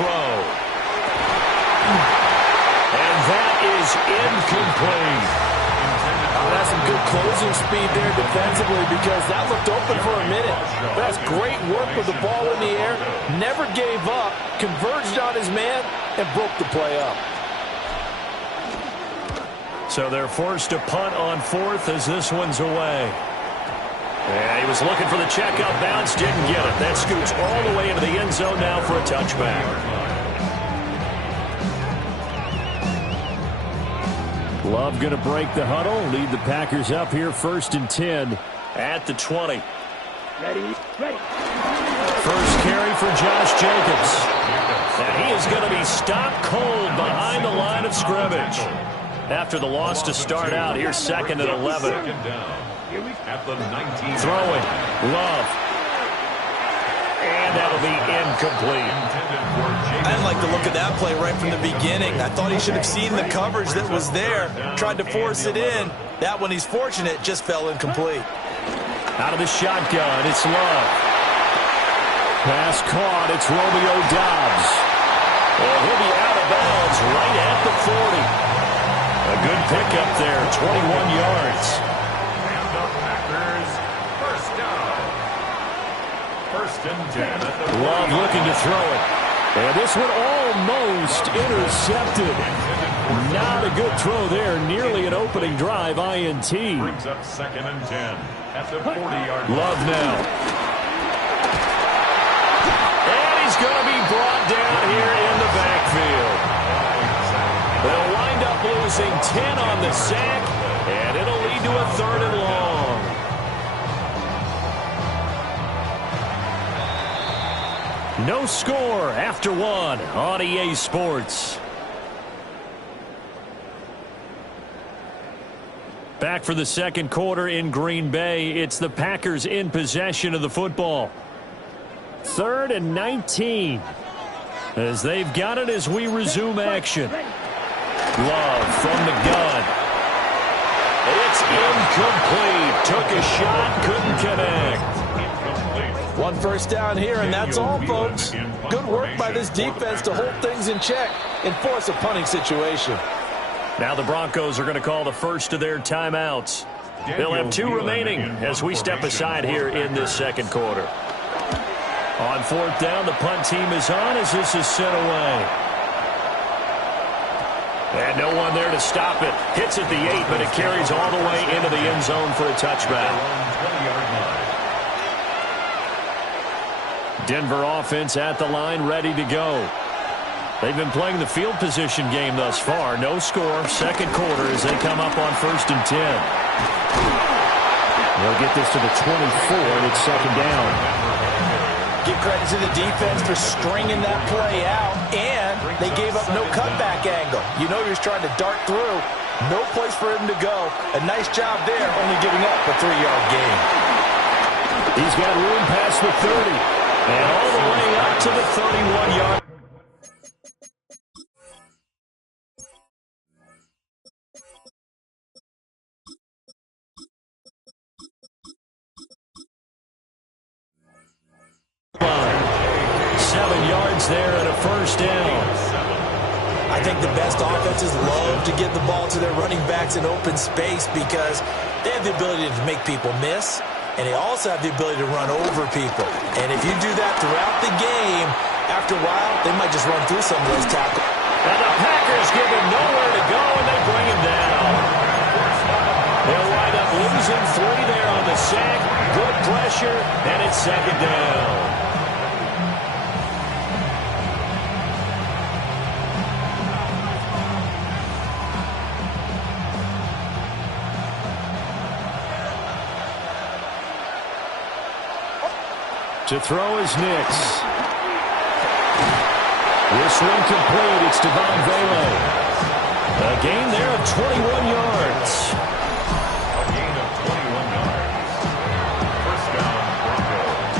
throw. And that is incomplete. That's some good closing speed there defensively because that looked open for a minute. That's great work with the ball in the air. Never gave up, converged on his man, and broke the play up. So they're forced to punt on fourth as this one's away. Yeah, he was looking for the check up bounce, didn't get it. That scoots all the way into the end zone now for a touchback. Love going to break the huddle, lead the Packers up here 1st and 10 at the 20. Ready. First carry for Josh Jacobs. And he is going to be stopped cold behind the line of scrimmage. After the loss to start out, here's 2nd and 11. Throwing, Love. And that'll be incomplete. I didn't like the look of that play right from the beginning. I thought he should have seen the coverage that was there, tried to force it in. That one, he's fortunate, just fell incomplete. Out of the shotgun, it's Love. Pass caught, it's Romeo Doubs. Well, he'll be out of bounds right at the 40. A good pickup there, 21 yards. And the Packers, first down. 1st and 10. Love looking to throw it. And this one almost intercepted. Not a good throw there. Nearly an opening drive, INT. Brings up 2nd and 10 at the 40-yard line. Love now. And he's going to be brought down here in the backfield. They'll wind up losing 10 on the sack, and it'll lead to a 3rd and long. No score after 1 on EA Sports. Back for the 2nd quarter in Green Bay. It's the Packers in possession of the football. 3rd and 19. As they've got it as we resume action. Love from the gun. It's incomplete. Took a shot, couldn't connect. One first down here, and that's all, folks. Good work by this defense to hold things in check and force a punting situation. Now the Broncos are going to call the first of their timeouts. They'll have 2 remaining as we step aside here in this 2nd quarter. On 4th down, the punt team is on as this is sent away. And no one there to stop it. Hits at the 8, but it carries all the way into the end zone for a touchback. Denver offense at the line, ready to go. They've been playing the field position game thus far. No score, 2nd quarter as they come up on 1st and 10. They'll get this to the 24, and it's 2nd down. Give credit to the defense for stringing that play out, and they gave up no cutback angle. You know he was trying to dart through. No place for him to go. A nice job there, only giving up a 3-yard gain. He's got room past the 30. And all the way up to the 31-yard. There and a first down. I think the best offenses love to give the ball to their running backs in open space because they have the ability to make people miss, and they also have the ability to run over people. And if you do that throughout the game, after a while, they might just run through some of those tackles. And the Packers give him nowhere to go, and they bring him down. They'll wind up losing 3 there on the sack. Good pressure, and it's 2nd down. To throw is Nix. This one complete. It's Devon Vele. A gain there of 21 yards. A gain of 21 yards. First down, Broncos.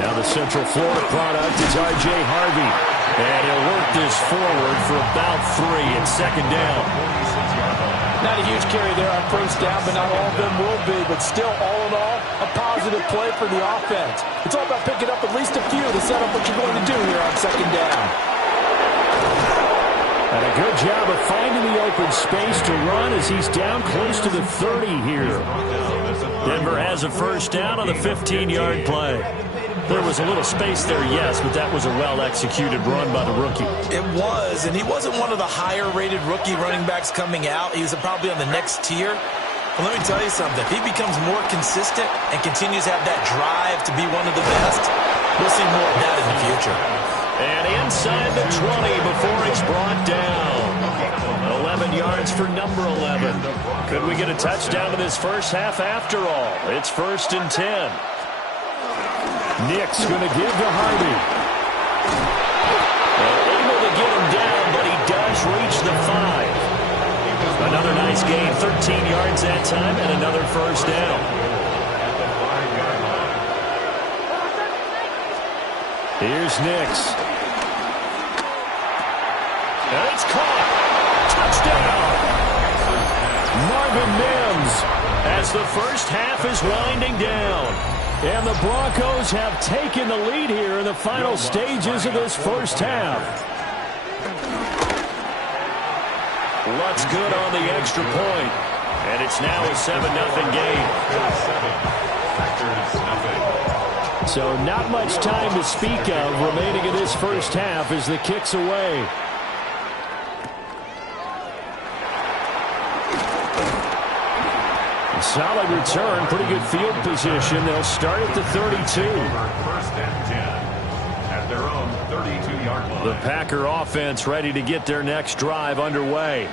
Now the Central Florida product is R.J. Harvey. And he'll work this forward for about 3 and second down. Not a huge carry there on first down, but not all of them will be. But still, all in all, a positive play for the offense. It's all about picking up at least a few to set up what you're going to do here on second down. And a good job of finding the open space to run as he's down close to the 30 here. Denver has a first down on the 15-yard play. There was a little space there, yes, but that was a well-executed run by the rookie. It was, and he wasn't one of the higher-rated rookie running backs coming out. He was probably on the next tier. But let me tell you something. If he becomes more consistent and continues to have that drive to be one of the best, we'll see more of that in the future. And inside the 20 before he's brought down. 11 yards for number 11. Could we get a touchdown in this first half after all? It's 1st and 10. Nick's going to give to Harvey. Able to get him down, but he does reach the 5. Another nice gain, 13 yards that time, and another first down. Here's Nick's. And it's caught. Touchdown. Marvin Mims as the first half is winding down. And the Broncos have taken the lead here in the final stages of this first half. Lutz good on the extra point. And it's now a 7-0 game. So not much time to speak of remaining in this first half as the kick's away. Solid return, pretty good field position. They'll start at the 32. First and 10 at their own 32-yard line. The Packer offense ready to get their next drive underway.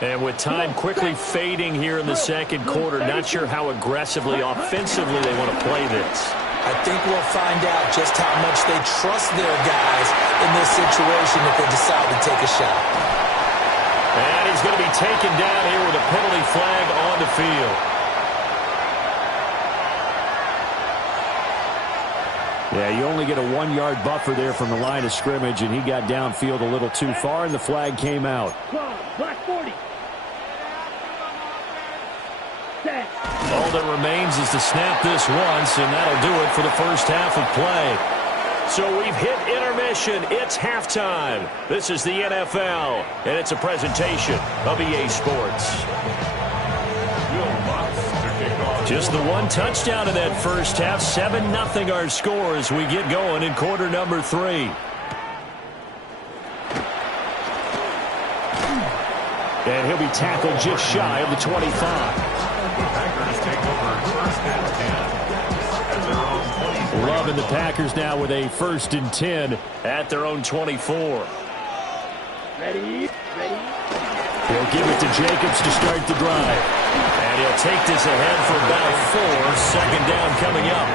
And with time quickly fading here in the second quarter, not sure how aggressively, offensively they want to play this. I think we'll find out just how much they trust their guys in this situation if they decide to take a shot. And he's going to be taken down here with a penalty flag on the field. Yeah, you only get a 1-yard buffer there from the line of scrimmage, and he got downfield a little too far, and the flag came out. Black 40. All that remains is to snap this once, and that'll do it for the first half of play. So we've hit intermission. It's halftime. This is the NFL, and it's a presentation of EA Sports. Just the one touchdown in that first half. 7-0 our score as we get going in quarter number 3. And he'll be tackled just shy of the 25. Packers take over first and 10. Love and the Packers now with a 1st and 10 at their own 24. Ready. He'll give it to Jacobs to start the drive. And he'll take this ahead for about 4. Second down coming up.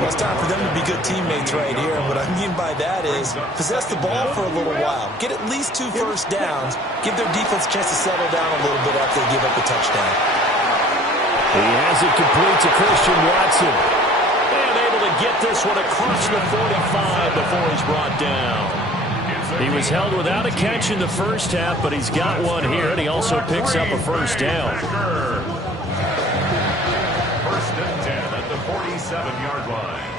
Well, it's time for them to be good teammates right here. What I mean by that is possess the ball for a little while. Get at least 2 first downs. Give their defense a chance to settle down a little bit after they give up a touchdown. He has it complete to Christian Watson. And able to get this one across the 45 before he's brought down. He was held without a catch in the first half, but he's got one here, and he also picks up a first down. First and 10 at the 47-yard line.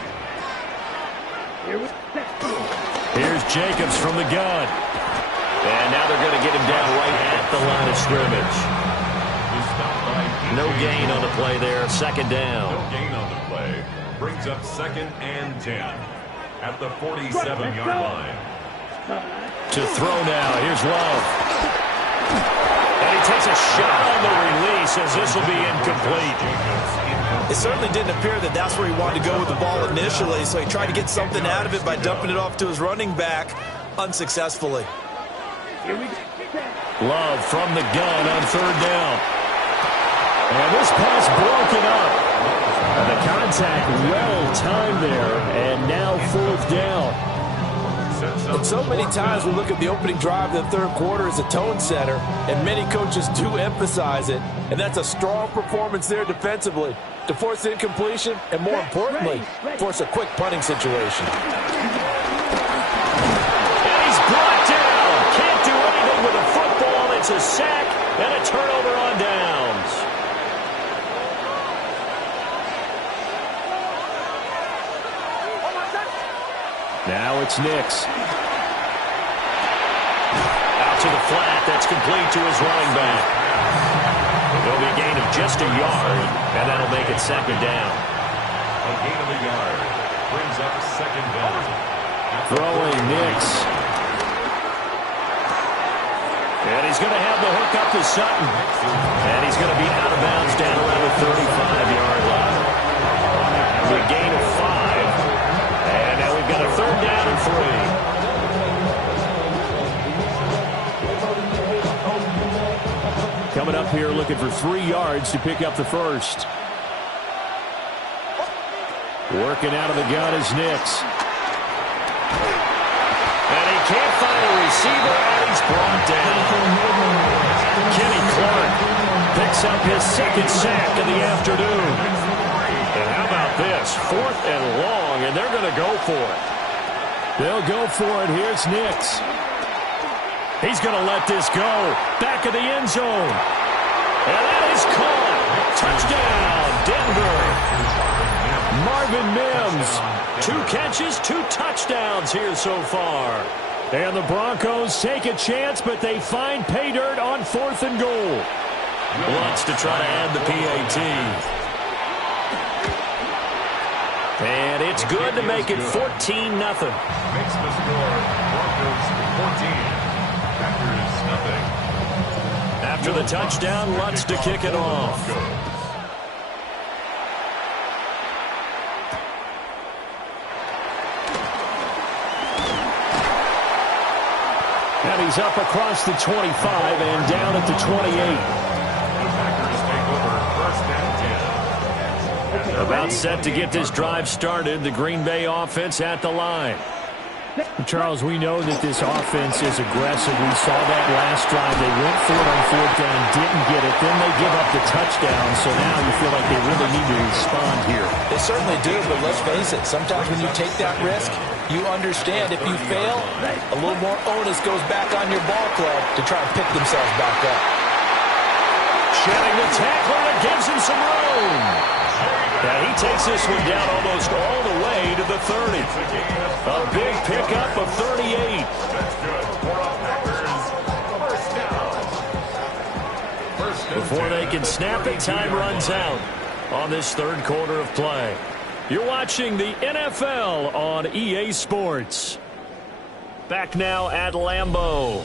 Here's Jacobs from the gun. And now they're going to get him down right at the line of scrimmage. No gain on the play there. Second down. No gain on the play. Brings up 2nd and 10 at the 47-yard line. To throw now. Here's Love. And he takes a shot on the release as this will be incomplete. It certainly didn't appear that that's where he wanted to go with the ball initially, so he tried to get something out of it by dumping it off to his running back unsuccessfully. Love from the gun on 3rd down. And this pass broken up. And the contact well timed there, and now 4th down. And so many times we look at the opening drive of the third quarter as a tone setter, and many coaches do emphasize it. And that's a strong performance there defensively to force incompletion and, more importantly, force a quick punting situation. it's Nix. Out to the flat. That's complete to his running back. It'll be a gain of just a yard, and that'll make it second down. A gain of a yard brings up second down. Throwing Nix. And he's going to have the hook up to Sutton. And he's going to be out of bounds down around the 35-yard line. A gain of 5. And now we've got a third down and 3. Coming up here looking for 3 yards to pick up the first. Working out of the gun is Nix. And he can't find a receiver, and he's brought down. Kenny Clark picks up his second sack of the afternoon. And how about this? 4th and long, and they're going to go for it. They'll go for it. Here's Nix. He's going to let this go. Back of the end zone. And that is caught. Touchdown, Denver. Marvin Mims. 2 catches, 2 touchdowns here so far. And the Broncos take a chance, but they find pay dirt on 4th and goal. Wants to try to add the PAT. And it's good to make it 14-0. Makes the score Broncos 14. Packers nothing. After the touchdown, Lutz to kick it off. And he's up across the 25 and down at the 28. The Packers take over first and 10. About set to get this drive started. The Green Bay offense at the line. Charles, we know that this offense is aggressive. We saw that last drive. They went for it on 4th down, didn't get it. Then they give up the touchdown. So now you feel like they really need to respond here. They certainly do, but let's face it. Sometimes when you take that risk, you understand if you fail, a little more onus goes back on your ball club to try and pick themselves back up. Shedding the tackler, and gives him some room. Now he takes this one down almost all the way to the 30. A big pickup of 38. That's good for our Packers. First down. Before they can snap it, time runs out on this third quarter of play. You're watching the NFL on EA Sports. Back now at Lambeau.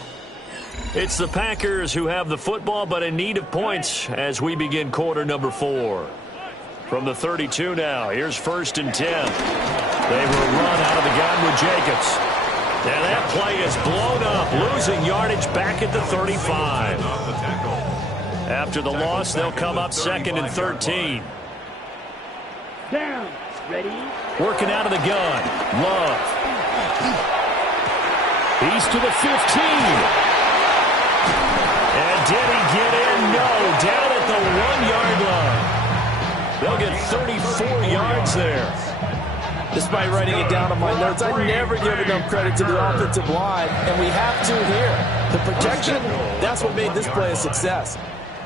It's the Packers who have the football, but in need of points as we begin quarter number 4. From the 32 now, here's 1st and 10. They will run out of the gun with Jacobs. And that play is blown up, losing yardage back at the 35. After the loss, they'll come up 2nd and 13. Down. Ready? Working out of the gun. Love. He's to the 15. And did he get in? No. Down at the 1-yard line. They'll get 34 yards there. Despite writing it down on my notes, I never give enough credit to the offensive line, and we have to here. The protection, that's what made this play a success.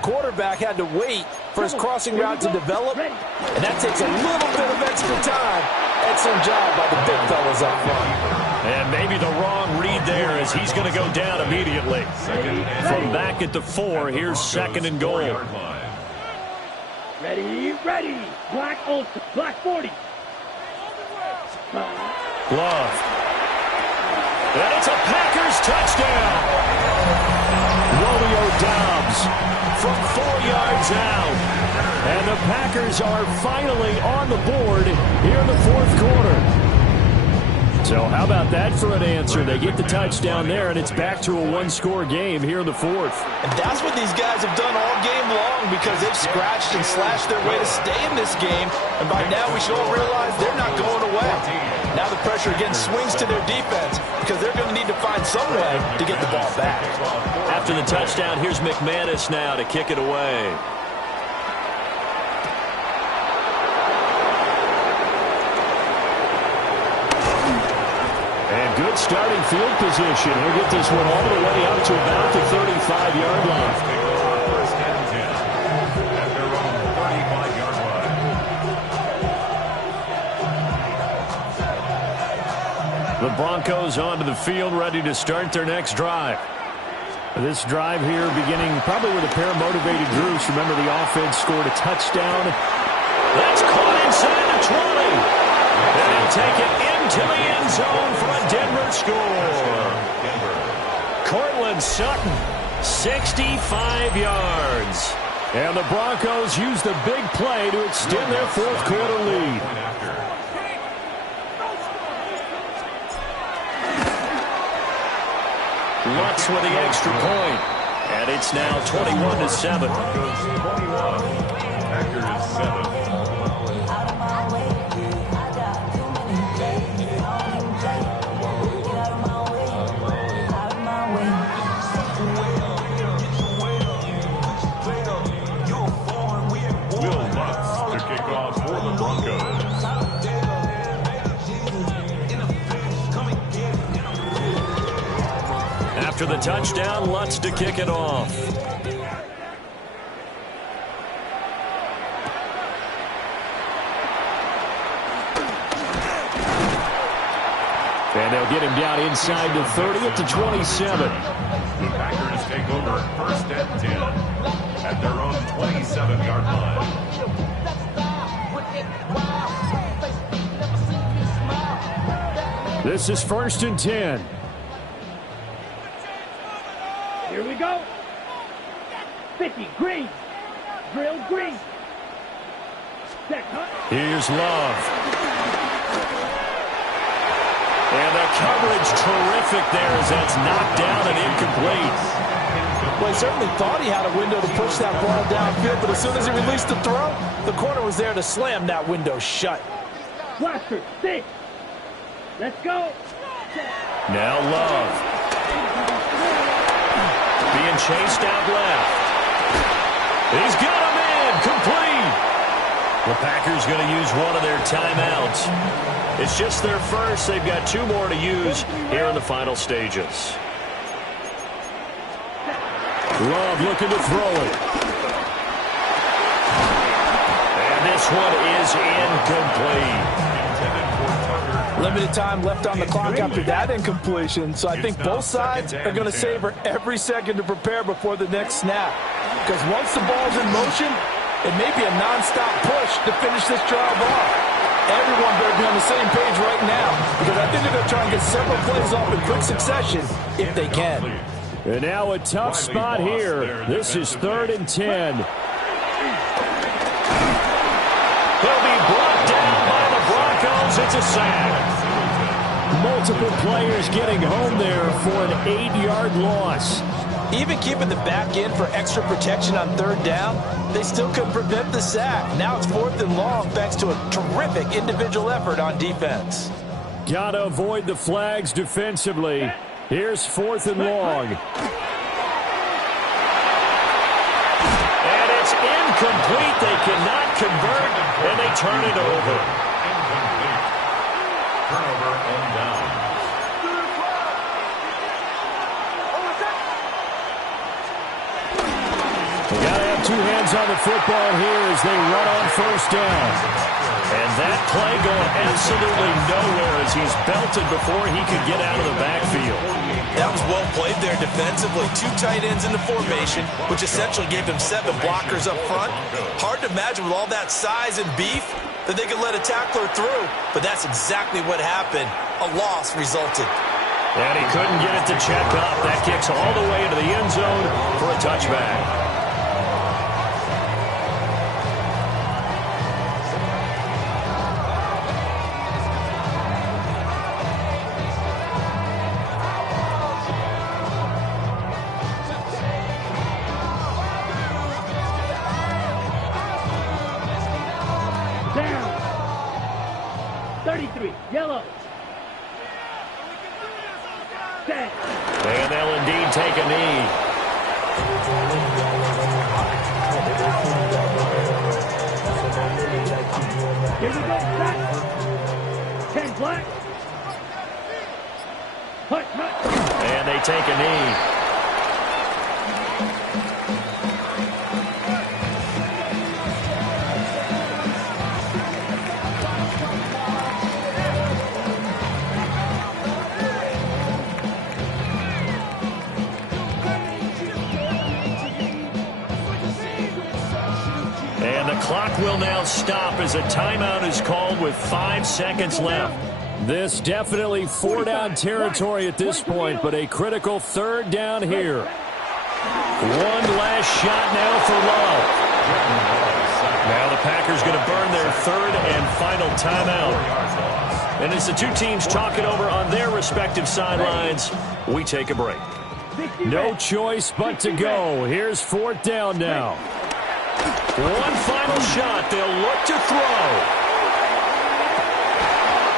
Quarterback had to wait for his crossing route to develop, and that takes a little bit of extra time. Excellent job by the big fellas up front. And maybe the wrong read there as he's going to go down immediately. From back at the 4, here's 2nd and goal. Ready? Ready. Black Olsen. Black 40. Love. And it's a Packers touchdown. Romeo Doubs from 4 yards out. And the Packers are finally on the board here in the 4th quarter. So how about that for an answer? They get the touchdown there, and it's back to a 1-score game here in the 4th. And that's what these guys have done all game long because they've scratched and slashed their way to stay in this game. And by now we should all realize they're not going away. Now the pressure again swings to their defense because they're going to need to find some way to get the ball back. After the touchdown, here's McManus now to kick it away. Good starting field position. He'll get this one all the way up to about the 35-yard line. First and 10 at their own 35-yard line. The Broncos onto the field, ready to start their next drive. This drive here beginning probably with a pair of motivated groups. Remember, the offense scored a touchdown. That's caught inside the 20. And he'll take it into the end zone for a Denver score. Cortland Sutton, 65 yards. And the Broncos use the big play to extend their fourth quarter lead. Lutz with the extra point. And it's now 21-7. Broncos 21, Packers 7. After the touchdown, Lutz to kick it off. And they'll get him down inside the 30 at the 27. The Packers take over first and 10 at their own 27-yard line. This is first and 10. Here we go. 50, green. Drill, green. Set, huh? Here's Love. And the coverage terrific there as that's knocked down and incomplete. Well, he certainly thought he had a window to push that ball downfield, but as soon as he released the throw, the corner was there to slam that window shut. Blaster, 6. Let's go. Now Love. Being chased out left. He's got him in. Complete. The Packers going to use one of their timeouts. It's just their first. They've got 2 more to use here in the final stages. Love looking to throw it. And this one is incomplete. Limited time left on the clock after that incompletion, so I think both sides are going to savor every second to prepare before the next snap. Because once the ball's in motion, it may be a nonstop push to finish this drive off. Everyone better be on the same page right now, because I think they're going to try and get several plays off in quick succession if they can. And now a tough spot here. This is 3rd and 10. He'll be brought down by the Broncos. It's a sack. Multiple players getting home there for an 8-yard loss. Even keeping the back end for extra protection on 3rd down, they still couldn't prevent the sack. Now it's 4th and long thanks to a terrific individual effort on defense. Got to avoid the flags defensively. Here's 4th and long. And it's incomplete. They cannot convert, and they turn it over. Turnover and down. They got to have 2 hands on the football here as they run on 1st down. And that play going absolutely nowhere as he's belted before he could get out of the backfield. That was well played there defensively. 2 tight ends in the formation, which essentially gave him 7 blockers up front. Hard to imagine with all that size and beef that they could let a tackler through, but that's exactly what happened. A loss resulted. And he couldn't get it to check up. That kicks all the way into the end zone for a touchback. Down. 33, yellow. Set. And they'll indeed take a knee. Here we go, set. 10 black. Hut, hut. And they take a knee. clock will now stop as a timeout is called with 5 seconds left. This definitely 4-down territory at this point, but a critical 3rd down here. One last shot now for Love. Now the Packers going to burn their 3rd and final timeout. And as the two teams talk it over on their respective sidelines, we take a break. No choice but to go. Here's 4th down now. One final shot. They'll look to throw.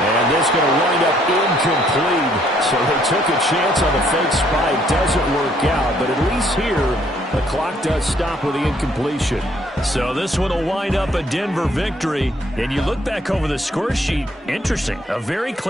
And this going to wind up incomplete. So they took a chance on the fake spike. Doesn't work out, but at least here, the clock does stop with the incompletion. So this one will wind up a Denver victory. And you look back over the score sheet, interesting. A very clean